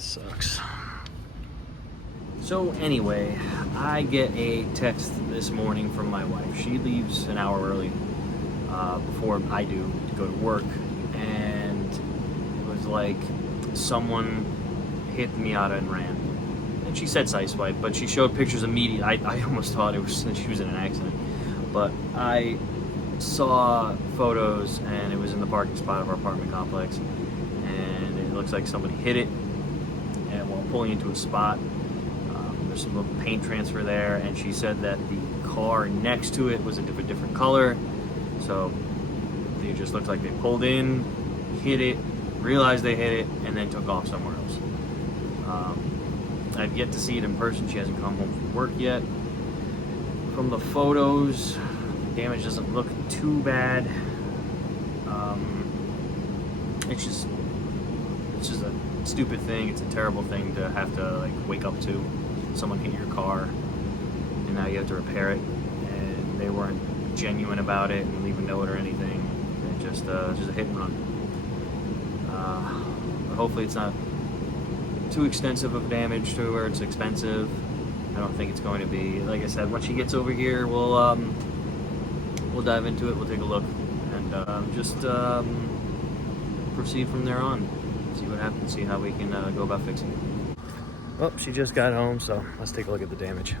Sucks. So anyway, I get a text this morning from my wife. She leaves an hour early before I do to go to work, and it was like someone hit the Miata and ran. And she said sideswipe, but she showed pictures immediately. I almost thought it was she was in an accident, but I saw photos, and it was in the parking spot of our apartment complex, and it looks like somebody hit it, and while pulling into a spot, there's some little paint transfer there, and she said that the car next to it was a different color, so it just looked like they pulled in, hit it, realized they hit it, and then took off somewhere else. I've yet to see it in person. She hasn't come home from work yet. From the photos, damage doesn't look too bad. It's just a stupid thing. It's a terrible thing to have to like wake up to. Someone hit your car, and now you have to repair it. And they weren't genuine about it and leave a note or anything. It's just a hit and run. But hopefully, it's not too extensive of damage to where it's expensive. I don't think it's going to be. Like I said, once she gets over here, we'll dive into it. We'll take a look and just proceed from there on. See what happens. See how we can go about fixing it. Well, she just got home, so let's take a look at the damage.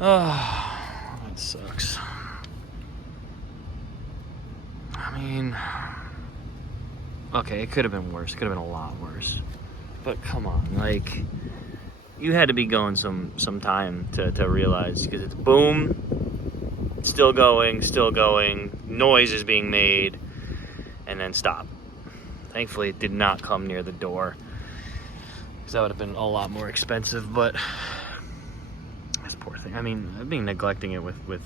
Oh, that sucks. I mean, okay, it could have been worse. It could have been a lot worse. But come on, like, you had to be going some time to realize, because it's boom, still going, noise is being made, and then stop. Thankfully, it did not come near the door, because that would have been a lot more expensive. But this poor thing, I mean, I've been neglecting it with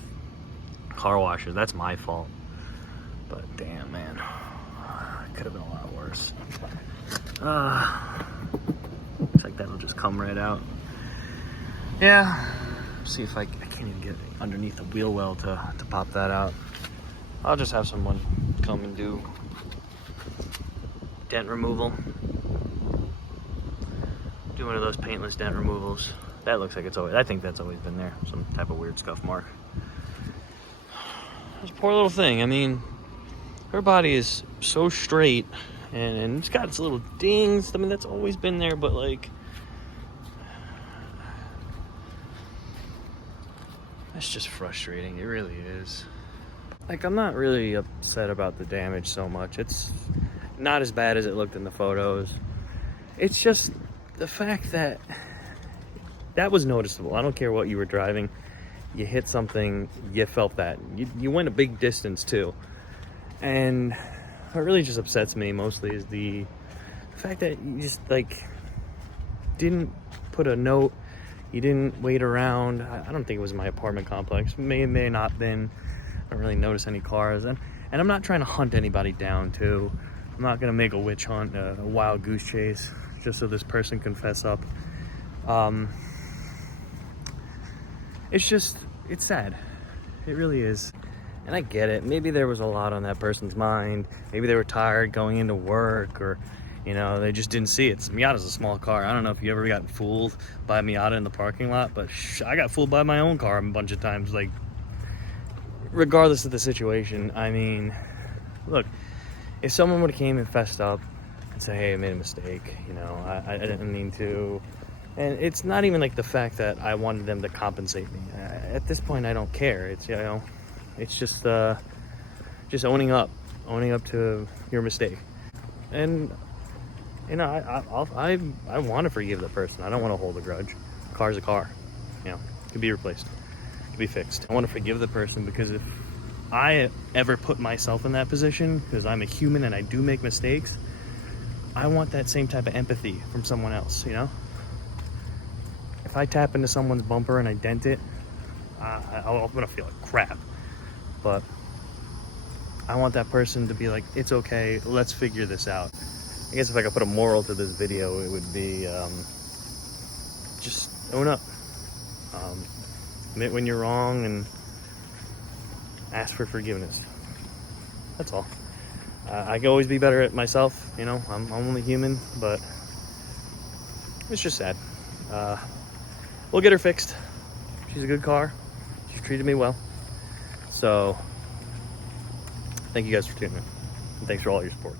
car washers. That's my fault. But damn, man, it could have been a lot worse. Looks like that'll just come right out. Yeah, see if I can't even get underneath the wheel well to pop that out. I'll just have someone come and do dent removal. Do one of those paintless dent removals. That looks like I think that's always been there. Some type of weird scuff mark. This poor little thing, I mean, her body is so straight, and it's got its little dings. I mean, that's always been there, but like, that's just frustrating. It really is. Like, I'm not really upset about the damage so much. It's not as bad as it looked in the photos. It's just the fact that was noticeable. I don't care what you were driving. You hit something, you felt that. You went a big distance too. And what really just upsets me mostly is the fact that you just like didn't put a note. You didn't wait around. I don't think it was my apartment complex. May not been. I don't really notice any cars. And I'm not trying to hunt anybody down too. I'm not gonna make a witch hunt, a wild goose chase, just so this person can fess up. It's sad. It really is. And I get it. Maybe there was a lot on that person's mind. Maybe they were tired going into work, or, you know, they just didn't see it. Miata's a small car. I don't know if you ever got fooled by a Miata in the parking lot, but I got fooled by my own car a bunch of times. Like, regardless of the situation, I mean, look, if someone would have came and fessed up and said, hey, I made a mistake, you know, I didn't mean to. And it's not even like the fact that I wanted them to compensate me. At this point, I don't care. It's, you know, it's just owning up to your mistake. And, you know, I want to forgive the person. I don't want to hold a grudge. A car's a car, you know, it can be replaced, it can be fixed. I want to forgive the person, because if I ever put myself in that position, because I'm a human and I do make mistakes, I want that same type of empathy from someone else, you know? If I tap into someone's bumper and I dent it, I'm gonna feel like crap. But I want that person to be like, it's okay, let's figure this out. I guess if I could put a moral to this video, it would be just own up. Admit when you're wrong and ask for forgiveness. That's all. I can always be better at myself, you know, I'm only human, but it's just sad. We'll get her fixed. She's a good car. She's treated me well. So thank you guys for tuning in. And thanks for all your support.